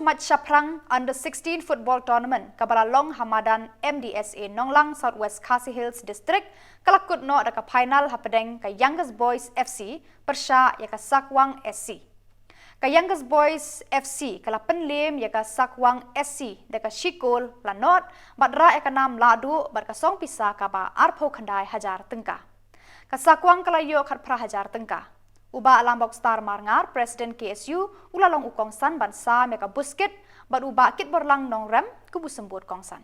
Maitshaphrang Under 16 Football Tournament Kabalalong Hamadan MDSA Nonglang Southwest Khasi Hills District kalakut no da ka final hapedeng ka Youngest Boys FC persya ya ka Sakwang SC. Ka Youngest Boys FC kala penlim ya ka Sakwang SC da ka Shikol lanot badra ya ka nam Lahduh bad ka song pisa ka ba arpo khandai hajar tengka. Ka Sakwang kala yo khat pra hajar tengka. Uba lambok star marngar Presiden KSU ulalong ukongsan bansa meka busket bad uba kit borlang nong rem kubu sembut kongsan.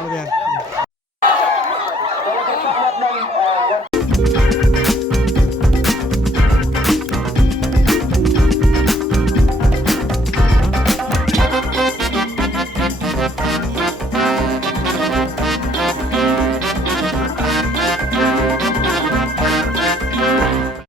Muy bien.